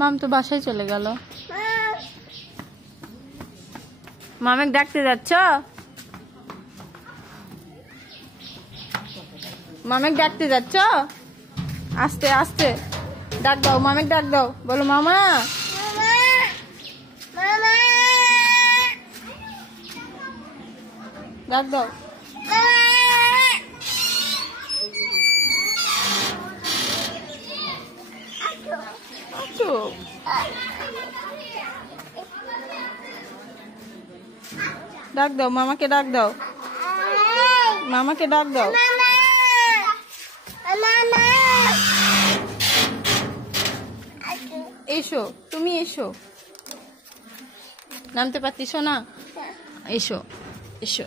মাম তো বাসায় চলে গেল। মামেক ডাকতে যাচ্ছ? মামেক ডাকতে যাচ্ছ? আস্তে আস্তে ডাক দাও, মামেক ডাক দাও, বলো মামা। ডাক দাও। ডাক দাও, মামাকে ডাক দাও, মামাকে ডাক দাও। এসো, তুমি এসো। নামতে পারতিস না? এসো এসো।